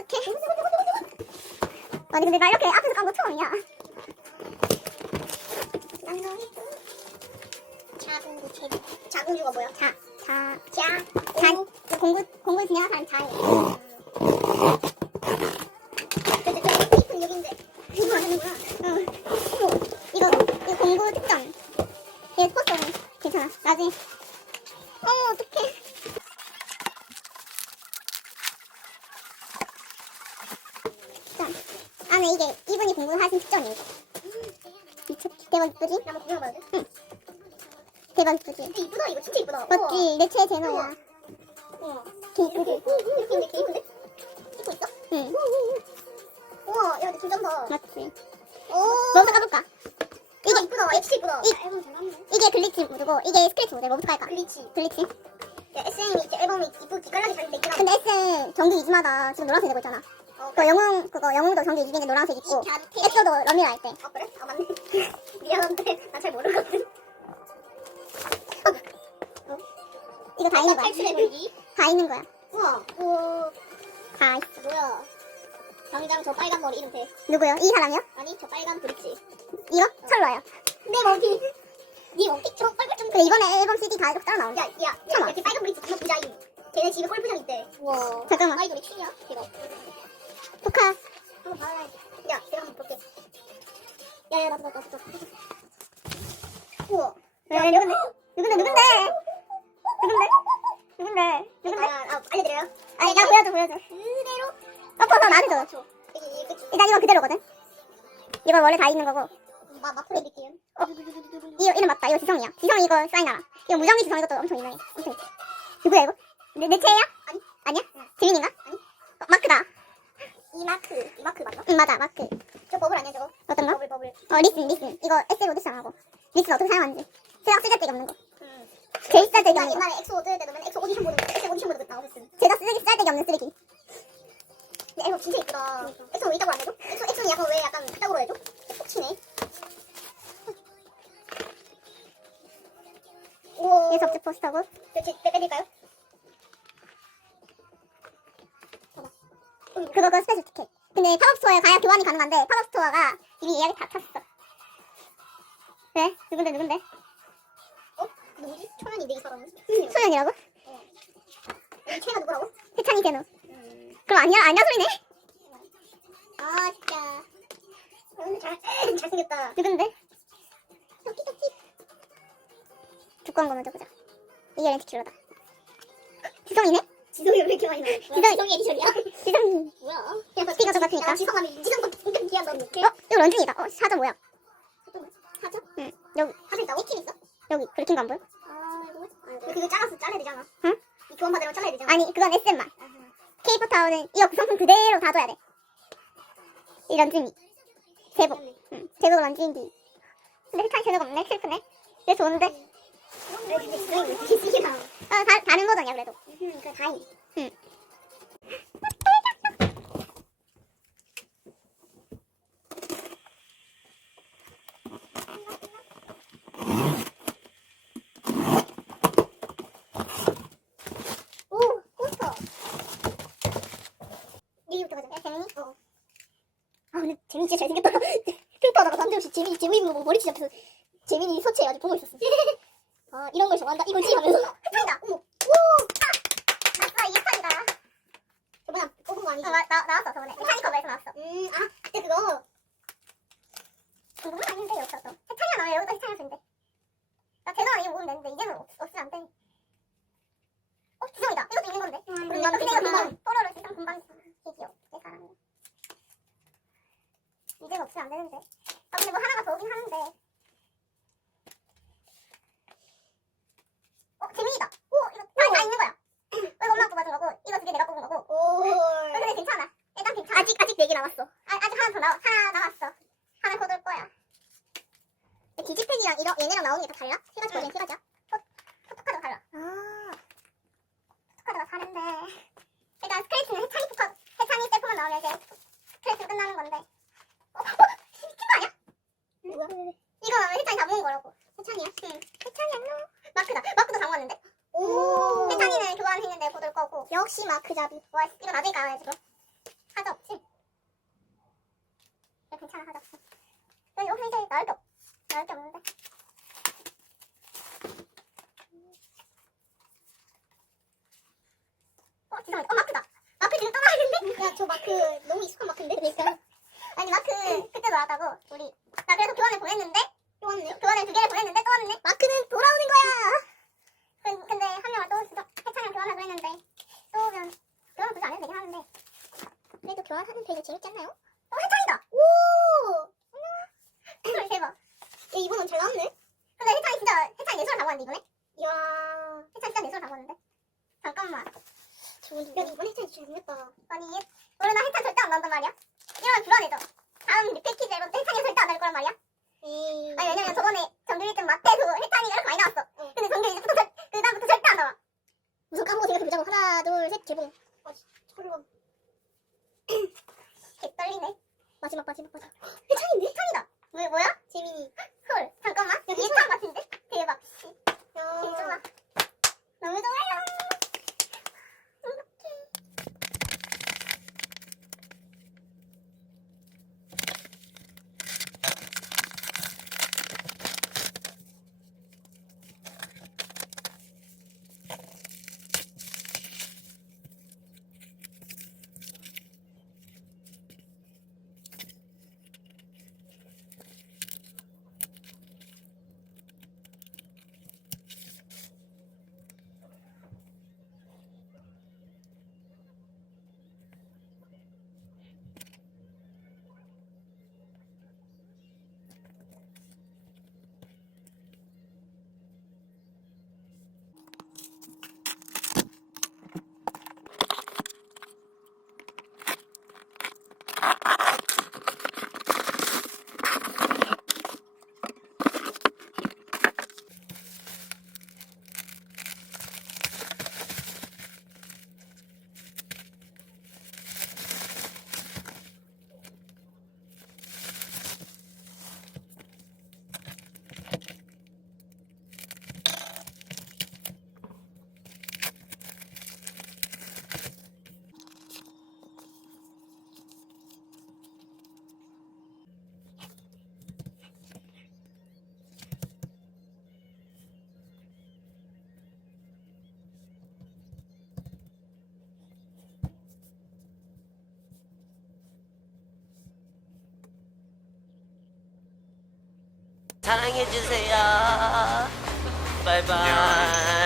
어떡해. 아니, 근데 나 이렇게 앞에서 깐거 처음이야. 구 제. 구가 뭐야? 자, 자, 자. 자, 공부, 공부 진행한 사람 자예요. 근데 저 테이프는 여기인데. 이거 안 되는구나. 응. 어머, 이거, 이거 공부 특전. 얘 포스터는 괜찮아. 나중에. 어머, 어떡해. 특전. 안에 이게 이분이 공부하신 특전이에요. 미쳤, 대박 이쁘지? 나 한번 구경해봐야 돼. 대박 이쁘지? 근데 이쁘다 이거 진짜 이쁘다. 맞지? 내 최애 제너야. 우와. 이렇게 이쁘지? 이렇게 개 이쁜데? 찍고 있어? 응, 우와 야 근데 괜찮다. 맞지? 오. 뭐부터 까볼까? 이거 이게, 이쁘다. 야, 진짜 이쁘다. 이- 야, 앨범 잘 나왔네. 이게 글리치 모드고, 이게 스크래치 모드. 뭐부터 할까? 글리치. 글리치? 야 SM이 이제 앨범이 이쁘 기깔나게 잘 냈긴 하네. 근데 SM 정규 2주마다 지금 노란색 되고 있잖아. 어, 그 영웅, 그거 영웅도 정규 2주인데 노란색 있고, 이 갸태. 엑소도 럼미라 할 때. 아 그래? 아 맞네. 미안한데 나 잘 모르거든. 이거 다 있는 거야. 탈출해 버리기. 다 있는 거야. 우와. 오. 다 있어. 뭐야? 당장 저 빨간 머리 이름 돼. 누구요? 이 사람이요? 아니 저 빨간 브릿지. 이거? 철로요. 내 머리. 네 머리 저 빨간 좀. 근데 이번에 앨범 CD 다 이렇게 따로 나온다. 야, 야, 야, 참아. 이렇게 빨간 브릿지 정말 부자임. 걔네 집에 골프장 있대. 와. 잠깐만. 아이돌이 춤이야? 걔가. 포카. 한번 봐야지. 야, 내가 한번 볼게. 야, 야, 나도, 나도, 나도. 우와. 왜, 누군데? 누군데, 누군데? 누군데? 누군데? 누군데? 아, 아, 알려드려요? 아니, 나 보여줘, 보여줘. 그대로. 어, 벗어, 나한테 줘. 저. 여기, 여기, 그치. 일단 이거 그대로거든? 이거 원래 다 있는 거고. 마, 마프로 느낌. 어. 이거, 이름 맞다. 이거 지성이야. 지성 이거 사인하라. 이거 무정리 지성 이것도 엄청 유명해. 엄청 있어. 누구야, 이거? 내, 내 채야? 아니. 아니야? 응. 지민인가? 아니. 어, 마크다. 이 마크. 이 마크 맞나? 응, 맞아, 마크. 저 버블 아니야, 저거? 어떤 거? 버블, 버블. 어, 리슨, 리슨. 이거 에세이 오디션 하고. 리슨 어떻게 사용하는지. 세상 쓰잘데기 없는 거. 음. 제일 쓰잘데기 나 없는 거. 옛날에 엑소 뜰 때도 맨 엑소 오디션 보드, 엑소 오디션 보드 나오셨음. 제가 쓰레기 쓰잘데기 없는 쓰레기. 근데 앨범 진짜 이쁘다. 엑소 왜 이따고 안 해줘? 엑소, 엑소는 약간 왜 약간 그따구로 해줘? 톡 치네. 오. 이게 접지 포스터고. 저, 제, 빼, 빼드릴까요? 그거 그 스페셜 티켓. 근데 팝업 스토어에 가야 교환이 가능한데 팝업 스토어가 이미 예약이 다 탔어. 왜? 누군데 누군데? 어? 누구지? 초면인데 이 사람은? 소연이라고? 이 채가 누구라고? 세찬이 제노. 음. 그럼 아니야 아니야 소리네? 아 진짜. 오늘 잘 잘생겼다. 누군데? 토끼토끼. 두꺼운 거 먼저 보자. 이게 렌트 킬로다. 지성이네? 지성이 왜 이렇게 많이 나와? 지성이- 지성이 에디션이야? 지성이. 뭐야? 지성도 너 이렇게. 어? 이거 런쥔이다. 어 사자 뭐야? 하죠? 응. 여기 하죠 있다고? 팀 있어? 여기 그렇게 거안 보여? 아 이거. 근데 그거 잘라서 잘라야 되잖아. 응? 이 교환 받으려면 잘라야 되잖아. 아니 그건 SM만. K4 타워는 이거 구성품 그대로 다 둬야 돼. 이 런쥔이. 제복. 응. 제복 런쥔이. 근데 세찬이 제복 없네. 슬프네. 왜 좋은데? 왜 근데 지성이 왜 이렇게? 어, 다, 다른 버전이야 그래도. 음, 그 다행. 응. 오 포스터. 야 재민이? 어. 아 근데 재민이 진짜 잘생겼다. 필터하다가 남자없이 재민이 재민이 보고 머리 잡혀서 재민이 서체 아주 보고 있었어. 아 이런 걸 좋아한다. 이거지 하면서. 혜찬이다. 어머. 오. 아싸 이해판이다. 저번에 뽑은 거 아니지? 어, 나, 나왔어 저번에. 세찬이 커버에서 나왔어. 음, 아 그때 그거. 궁금은 아닌데 여기서 또. 세찬이가 나왜 여기다 세찬이가 된대? 나 제노랑 이거 모으면 되는데 이제는 없, 없으면 안 돼. 어 지성이다. 이것도 있는 건데. 음, 근데 나도 이거 금방. 뽀로로 지성 금방. 내사 이제는 없으면 안 되는데. 아 근데 뭐 하나가 더 오긴 하는데. 어 재민이다. 오 이거 다, 다 있는 거야. 이거 엄마가 뽑아준 거고 이거 두 개 내가 뽑은 거고. 오. 어, 근데 괜찮아. 일단 괜찮아. 아직 아직 네 개 남았어. 아, 아직 하나 더 나와. 하나 남았어. 하나 더들 거야. 디지팩이랑 이런 얘네랑 나오는 게 다 달라? 세 가지 응. 버전 세 가지야? 포토카드가 달라. 아. 포토카드가 다른데. 일단 스크래치는 해찬이 포카, 해찬이 셀프만 나오면 이제 스크래치로 끝나는 건데. 어? 어? 미친 거 아니야? 누구야? 이거 해찬이 다 모은 거라고. 해찬이야? 응. 해찬이 안녕. 마크다. 마크도 다 모았는데. 오. 해찬이는 교환 했는데 곧올 거고. 역시 마크 잡이. 와, 이거 나중에 까야지, 이거. 하자 없지? 야, 괜찮아 하자 없어. 야, 여기서 이제 나을 게 없, 나을 게 없는데. 어, 죄송합니다. 어, 마크다. 마크 지금 떠나야겠는데? 야 저 마크 너무 익숙한 마크인데? 그러니까. 아니, 마크 그때도 왔다고, 우리. 나 그래서 교환을 보냈는데, 또 왔네 교환을 두 개를 보냈는데 또 왔네. 마크는 돌아오는 거야 근- 근데 한 명은 또 진짜 해찬이랑 교환하기로 했는데, 또 그냥, 교환 굳이 안 해도 되긴 하는데. 교환하는 되게 재밌지 않나요? 어, 해찬이다! 오! 헐, 대박. 야 이번엔 잘 나왔네 근데 해찬이 진짜, 해찬이 예술 다 봤는데, 이번에? 이야 해찬이 진짜 예술 다 봤는데? 잠깐만. 좋은데 야 이번 해찬이 진짜 재밌다 아니, 얘, 원래 나 해찬 절대 안 난단 말이야? 이러면 불안해져. 다음 리패키지 앨범 때 해찬이가 절대 안날 거란 말이야? 에이 아니, 왜냐면 저번에 정규 1등 마태도 해찬이가 이렇게 많이 나왔어. 응. 근데 정규 이제부터, 절- 그 다음부터 절대 안 나와. 우선 까먹고 생각해보자고 하나 둘 셋 개봉 아 설마 개 떨리네. 마지막 마지막 마지막 해찬인데? 해찬이다. 왜, 뭐야? 재민이 헐, 잠깐만. 야, 예찬 같은데? 대박. 씨. 야 진짜. 너무 좋아요. 사랑해주세요. 바이바이.